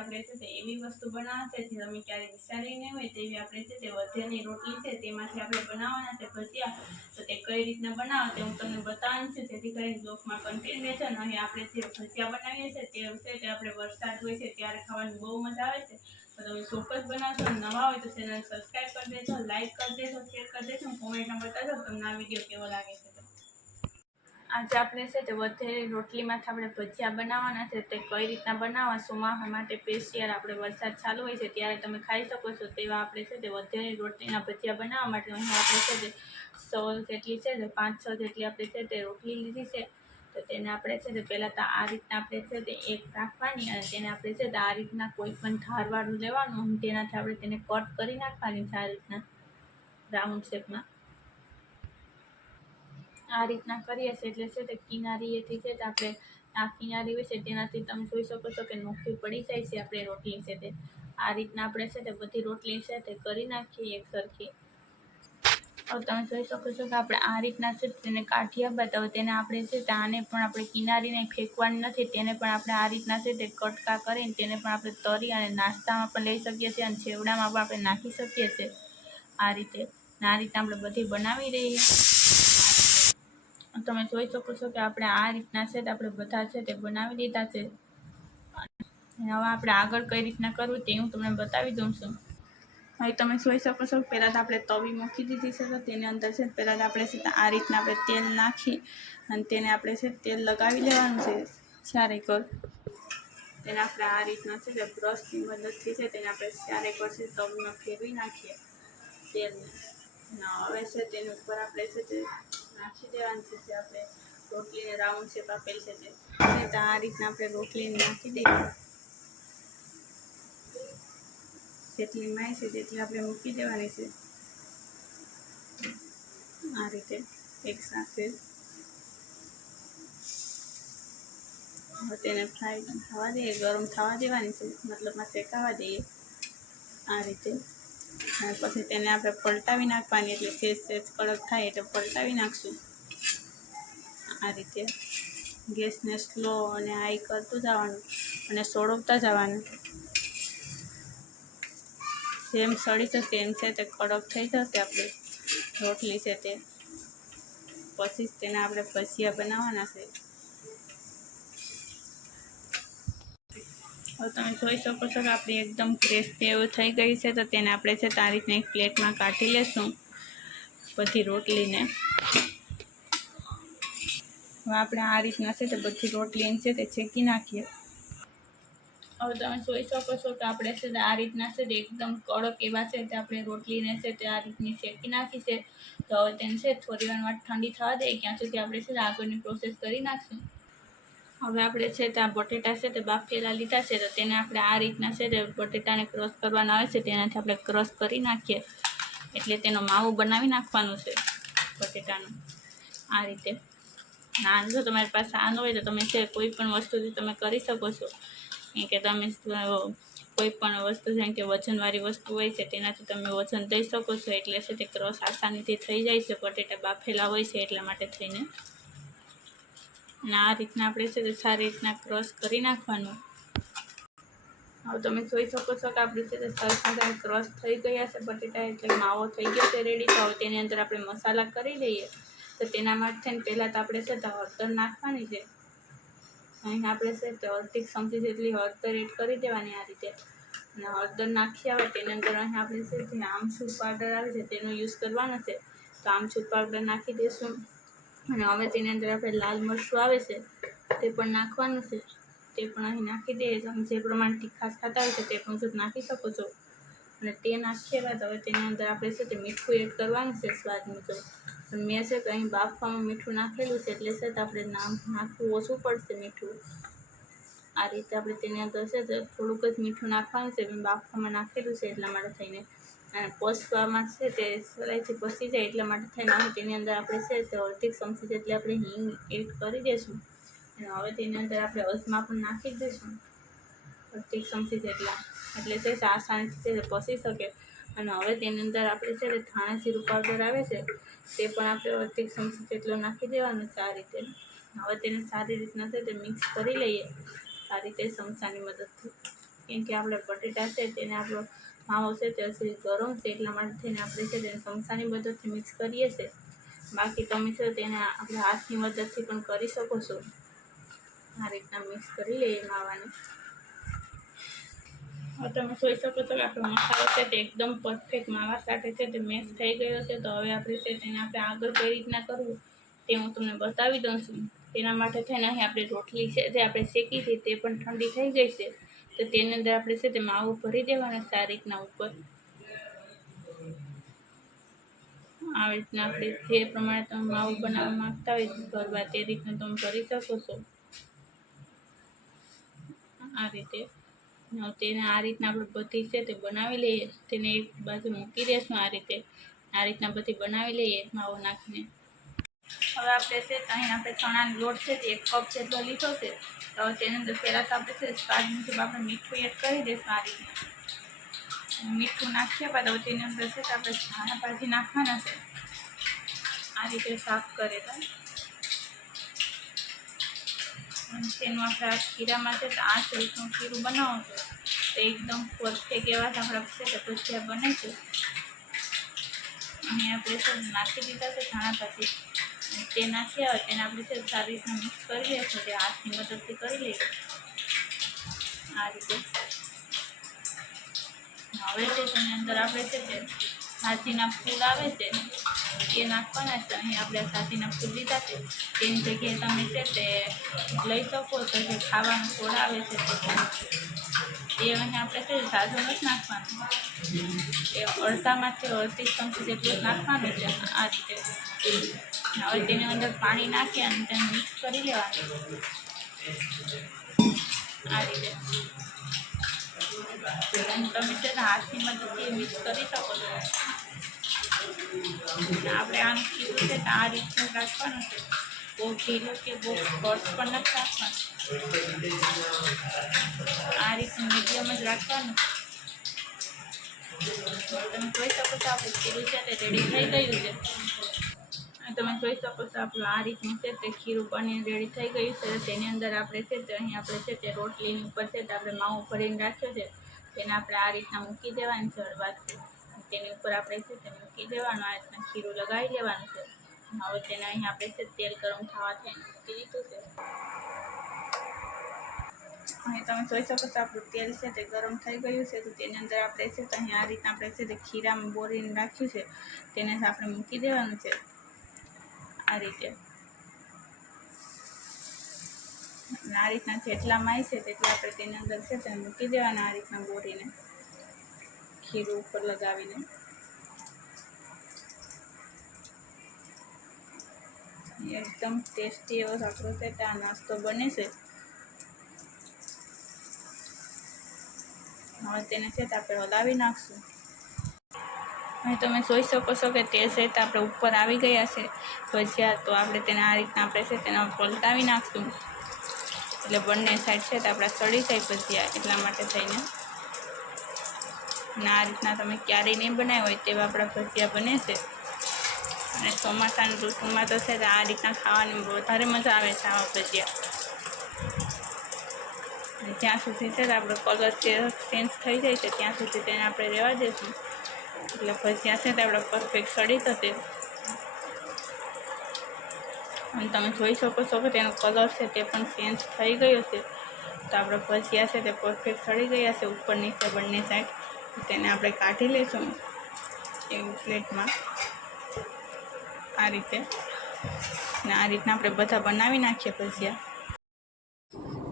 આપણે છે તે એવી વસ્તુ બનાવવાના છે જે તમે ક્યારેય વિચારી નહીં હોય તેવી આપણે છે તે રોટલી છે તેમાંથી આપણે બનાવવાના છે ભજીયા. તો તે કઈ રીતના બનાવો તે હું તમને બતાવવાની છું. જેથી કરીને બ્લોકમાં કન્ટેન્ટ રહેશે અને અહીં આપણે જે ભજીયા બનાવીએ છીએ તે છે તે આપણે વરસાદ હોય છે ત્યારે ખાવાની બહુ મજા આવે છે. તો તમે ચોક્કસ બનાવશો નવા હોય તો ચેનલ સબસ્ક્રાઈબ કરી દેજો લાઇક કરી દેજો શેર કરી દેજો કોમેન્ટમાં બતાવજો તમને આ વીડિયો કેવો લાગે છે. આજે આપણે છે તે વધેલી રોટલીમાંથી આપણે ભજીયા બનાવવાના છે, તે કઈ રીતના બનાવવા ચોમાસા માટે સ્પેશિયલ આપણે વરસાદ ચાલુ હોય છે ત્યારે તમે ખાઈ શકો છો, તેવા આપણે છે તે વધેલી રોટલીના ભજીયા બનાવવા માટે અહીં આપણે છે તે સો જેટલી છે પાંચ, છ જેટલી આપણે છે તે રોટલી લીધી છે. તો તેને આપણે છે તે પહેલાં તો આ રીતના આપણે છે તે એક રાખવાની અને તેને આપણે છે તે આ રીતના કોઈ પણ ધારવાળું લેવાનું તેનાથી આપણે તેને કટ કરી નાખવાની છે આ રીતના. રાઉન્ડ શેપમાં આ રીતના કરીએ છીએ. એટલે છે તે કિનારીએથી છે તે આપણે આ કિનારી હોય છે તેનાથી તમે જોઈ શકો છો કે નોખી પડી જાય છે આપણે રોટલી છે તે. આ રીતના આપણે છે તે બધી રોટલી છે તે કરી નાખીએ એક સરખી હવે તમે જોઈ શકો છો કે આપણે આ રીતના છે તેને કાઢી બતાવો તેને આપણે છે આને પણ આપણે કિનારીને ફેંકવાની નથી, તેને પણ આપણે આ રીતના છે તે કટકા કરીને તેને પણ આપણે તરી અને નાસ્તામાં પણ લઈ શકીએ છીએ અને છેવડામાં પણ આપણે નાખી શકીએ છીએ. આ રીતે, આ રીતના આપણે બધી બનાવી રહીએ. તમે જોઈ શકો છો કે આપણે આ રીતના છે તે આપણે બધા છે તે બનાવી દીધા છે. હવે આપણે આગળ કઈ રીતના કરવું તે હું તમને બતાવી દઉં છું. હવે તમે જોઈ શકો છો પહેલાં તો આપણે તવી મૂકી દીધી છે તો તેની અંદર છે પહેલાં તો આપણે છે આ રીતના આપણે તેલ નાખી અને તેને આપણે છે તેલ લગાવી લેવાનું છે ચારે કર તેને આપણે આ રીતના છે તે બ્રશની મદદથી છે તેને આપણે ચારે કર છે તવીમાં ફેરવી નાખીએ તેલને. અને હવે છે તેની ઉપર આપણે છે તે નાખી દેવાનું છે જે આપણે રોટલીને રાઉન્ડ શેપ આપેલ છે તે. આ રીતના આપણે રોટલીને નાખી દઈએ. જેટલી માય છે તેટલી આપણે મૂકી દેવાની છે. આ રીતે એક સાથે. તેને ફ્રાય થવા દઈએ, ગરમ થવા દેવાની છે મતલબમાં શેકાવા દઈએ. આ રીતે. પછી તેને આપણે પલટાવી નાખવાની, એટલે સેજ સેજ કડક થાય એટલે પલટાવી નાખશું. આ રીતે ગેસને સ્લો અને હાઈ કરતું જવાનું અને સોળવતા જવાનું. જેમ સળી જશે એમ છે તે કડક થઈ જશે આપણે. રોટલી છે તે. પછી જ તેને આપણે ભજીયા બનાવવાના છે. હવે તમે જોઈ શકો છો કે આપણી એકદમ ક્રિસ્પી એવું થઈ ગઈ છે, તો તેને આપણે છે આ રીતના એક પ્લેટમાં કાઢી લેશું બધી રોટલીને. હવે આપણે આ રીતના છે તે બધી રોટલી છે તે શેકી નાખીએ. હવે તમે જોઈ શકો છો કે આપણે છે આ રીતના છે એકદમ કડક એવા છે તે આપણે રોટલીને છે તે આ રીતની શેકી નાખી છે. તો હવે તેને છે થોડી વાર ઠંડી થવા દે ક્યાં સુધી આપણે છે આગળની પ્રોસેસ કરી નાખશું. હવે આપણે છે તે આ બટેટા છે તે બાફેલા લીધા છે તો તેને આપણે આ રીતના છે તે બટેટાને ક્રશ કરવાના આવે છે તેનાથી આપણે ક્રશ કરી નાખીએ. એટલે તેનો માવો બનાવી નાખવાનો છે બટેટાનો. આ રીતે. ના, જો તમારી પાસે આનો હોય તો તમે છે કોઈ પણ વસ્તુથી તમે કરી શકો છો. કે તમે કોઈ પણ વસ્તુ જેમ કે વજનવાળી વસ્તુ હોય છે તેનાથી તમે વજન દઈ શકો છો એટલે છે તે ક્રશ આસાનીથી થઈ જાય છે. બટેટા બાફેલા હોય છે એટલા માટે થઈને. અને આ રીતના આપણે છે તે સારી રીતના ક્રશ કરી નાખવાનું. હવે તમે જોઈ શકો છો કે આપણે છે તે સરસ મજાના ક્રશ થઈ ગયા છે બટેટા એટલે માવો થઈ ગયો છે રેડી તો તેની અંદર આપણે મસાલા કરી લઈએ. તો તેના માટે પહેલાં તો આપણે છે તે હળદર નાખવાની છે. અહીં આપણે છે તે અડધી ચમચી જેટલી હળદર એડ કરી દેવાની આ રીતે. અને હળદર નાખી આવે તેની અંદર અહીં આપણે છે જે આમચૂર પાવડર આવે છે તેનો યુઝ કરવાનો છે. તો આમચૂર પાવડર નાખી દઈશું. અને હવે તેની અંદર આપણે લાલ મરચું આવે છે, તે પણ નાખવાનું છે. તે પણ અહીં નાખી દઈએ તમે જે પ્રમાણે તીખાશ ખાતા હોય છે, તે પણ મુજબ નાખી શકો છો. અને તે નાખ્યા બાદ હવે તેની અંદર આપણે છે તે મીઠું એડ કરવાનું છે સ્વાદ મુજબ પણ મેં છે કે અહીં બાફવામાં મીઠું નાખેલું છે, એટલે છે આપણે નામ નાખવું ઓછું પડશે મીઠું. આ રીતે આપણે તેની અંદર છે થોડુંક જ મીઠું નાખવાનું છે. બાફવામાં નાખેલું છે, એટલા માટે થઈને અને પોસવામાં છે તે સલાઈથી પસી જાય એટલા માટે થઈને હવે તેની અંદર આપણે છે તો અડધી ચમચી જેટલી આપણે હિંગ એડ કરી દઈશું અને હવે તેની અંદર આપણે અજમા પણ નાખી દઈશું અડધી ચમચી જેટલા. એટલે તે આસાનીથી તે પસી શકે. અને હવે તેની અંદર આપણે છે તે ધાણા જીરું પાવડર આવે છે, તે પણ આપણે અડધી ચમચી જેટલો નાખી દેવાનો સારી રીતે. હવે તેને સારી રીતના છે તે મિક્સ કરી લઈએ. આ રીતે ચમચાની મદદથી. કેમ કે આપણે બટેટા છે તેને આપણો માવો છે, તે હજી ગરમ છે, એટલા માટે થઈને આપણે છે તેને ચમચાની મદદથી મિક્સ કરીએ છીએ. બાકી તમે છે તેને આપણે હાથની મદદથી પણ કરી શકો છો. આ રીતના મિક્સ કરી લઈએ માવાને. તમે જોઈ શકો છો કે આપણો મસાલો છે તે એકદમ પરફેક્ટ માવા સાથે છે, તે મેશ થઈ ગયો છે. તો હવે આપણે છે તેને આપણે આગળ કઈ રીતના કરવું તે હું તમને બતાવી દઉં છું. તેના માટે થઈને અહીં આપણે રોટલી છે, જે આપણે શેકી છે તે પણ ઠંડી થઈ ગઈ છે. તો તેની અંદર આપણે છે તે માવું ભરી દેવાનું આ રીતના ઉપર. આવી રીતના આપણે જે પ્રમાણે તમે માવું બનાવવા માંગતા હોય ભરવા તે રીતના તમે ભરી શકો છો. આ રીતે. તેને આ રીતના આપણે બધી છે તે બનાવી લઈએ. તેને એક બાજુ મૂકી દેશું આ રીતે. આ રીતના બધી બનાવી લઈએ માવો નાખીને. હવે આપણે છે અહીં આપણે ચણાનો લોટ છે તે એક કપ જેટલો લીધો છે. તો તેની અંદર પહેલાં આપણે છે સ્વાદ મુજબ આપણે મીઠું એડ કરી દઈશું આ રીતે. મીઠું નાખ્યા બાદ હવે તેની અંદર છે તો આપણે ધાણા ભાજી નાખવાના છે. આ રીતે સાફ કરેલા અને તેનું આપણે આ ખીરામાં છે તો આ રીતનું ખીરું બનાવો છો. તો એકદમ પરફેક્ટ એવા આપણા છે તો ભજીયા બને છે. અહીં આપણે નાખી દીધા છે ધાણા ભાજી. અને તે નાખ્યા હોય તેને આપણે છે સારી રીતે મિક્સ કરી લઈશું તે હાથની મદદથી કરી લઈએ. આ રીતે. હવે છે તેની અંદર આપણે છે તે સાચીના ફૂલ આવે છે, એ નાખવાના છે. અહીં આપણે સાચીના ફૂલ લીધા છે. તેની જગ્યાએ તમે છે, તે લઈ શકો, તો જે ખાવાનું સોડા આવે છે, તે પણ. અહીં આપણે છે, સાજો નથી નાખવાનું. એ અડધામાંથી અડધી ચમચી જેટલું નાખવાનું છે. આ રીતે. હવે તેની અંદર પાણી નાખી અને તેને મિક્સ કરી લેવાનું. આ રીતે. તમે છે હાથની મદદથી મિક્સ કરી શકો છો. આપણે આમ કીધું છે તો આ રીતનું રાખવાનું છે. બહુ ઢીલું કે બહુ બર્સ પણ નથી રાખવાનું. આ રીતનું મીડિયમ જ રાખવાનું. તમે જોઈ શકો છો આપણું કીધું છે તે રેડી થઈ ગયું છે. તમે જોઈ શકો છો આપણું આ રીતનું છે તે ખીરું પનીર રેડી થઈ ગયું છે. તેની અંદર આપણે છે તે અહીં આપણે છે તે રોટલીની ઉપર છે તે આપણે માવું ભરીને રાખ્યો છે. તેને આપણે આ રીતના મૂકી દેવાની છે હળવાથી તેની ઉપર આપણે છે તે મૂકી દેવાનું, આ રીતના ખીરું લગાવી લેવાનું છે. હવે તેને અહીં આપણે છે તેલ ગરમ થવા થઈને મૂકી દીધું છે. અહીં તમે જોઈ શકો છો આપણું તેલ છે તે ગરમ થઈ ગયું છે. તો તેની અંદર આપણે છે તો અહીં આ રીતના આપણે છે તે ખીરામાં બોરીને રાખ્યું છે. તેને આપણે મૂકી દેવાનું છે. આ રીતે. આ રીતના જેટલા માય છે તેટલા આપણે તેની અંદર છે તેને મૂકી દેવાના, આ રીતના બોરીને ખીરું ઉપર લગાવીને. એકદમ ટેસ્ટી એવો સાકરો છે આ નાસ્તો બને છે. હવે તેને છે આપણે હલાવી નાખશું. અહીં તમે જોઈ શકો છો કે તે છે તે આપણે ઉપર આવી ગયા છે. ભજીયા તો આપણે તેને આ રીતના આપણે છે, તેને પલટાવી નાખશું. એટલે બંને સાઈડ છે, તે આપણા સડી જાય ભજીયા એટલા માટે થઈને. અને આ રીતના તમે ક્યારેય નહીં બનાવ્યા હોય તેવા આપણા ભજીયા બને છે. અને ચોમાસાની ઋતુમાં તો છે આ રીતના ખાવાની વધારે મજા આવે છે આવા ભજીયા. જ્યાં સુધી છે આપણો કલર ચેન્જ થઈ જાય છે, ત્યાં સુધી તેને આપણે રહેવા દઈશું એટલે ભજીયા છે તે આપણે પરફેક્ટ સડી થશે અને તમે જોઈ શકો છો કે તેનો કલર છે તે પણ ચેન્જ થઈ ગયો છે. તો આપણે ભજીયા છે તે પરફેક્ટ સડી ગયા છે, ઉપર નીચે બંને સાઈડ તેને આપણે કાઢી લઈશું એવી પ્લેટમાં. આ રીતે. ને આ રીતના આપણે બધા બનાવી નાખીએ ભજીયા.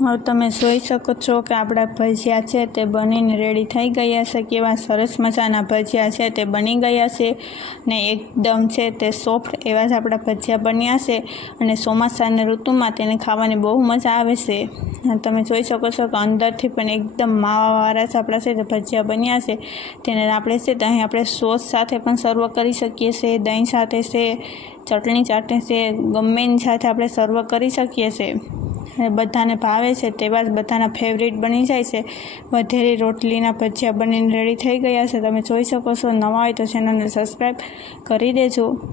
હવે તમે જોઈ શકો છો કે આપણા ભજીયા છે તે બનીને રેડી થઈ ગયા છે. કેવા સરસ મજાના ભજીયા છે તે બની ગયા છે ને એકદમ છે તે સોફ્ટ એવા જ આપણા ભજીયા બન્યા છે અને ચોમાસાની ઋતુમાં તેને ખાવાની બહુ મજા આવે છે. તમે જોઈ શકો છો કે અંદરથી પણ એકદમ માવાવાળા જ આપણા છે તે ભજીયા બન્યા છે. તેને આપણે છે તે અહીં આપણે સોસ સાથે પણ સર્વ કરી શકીએ છીએ દહીં સાથે છે, ચટણી ચાટણી છે, ગમે સાથે આપણે સર્વ કરી શકીએ છીએ અને બધાને ભાવે છે તેવા જ બધાના ફેવરિટ બની જાય છે. વધેરી રોટલીના ભજીયા બનીને રેડી થઈ ગયા છે. તમે જોઈ શકો છો નવા હોય તો ચેનલને સબસ્ક્રાઈબ કરી દેજો.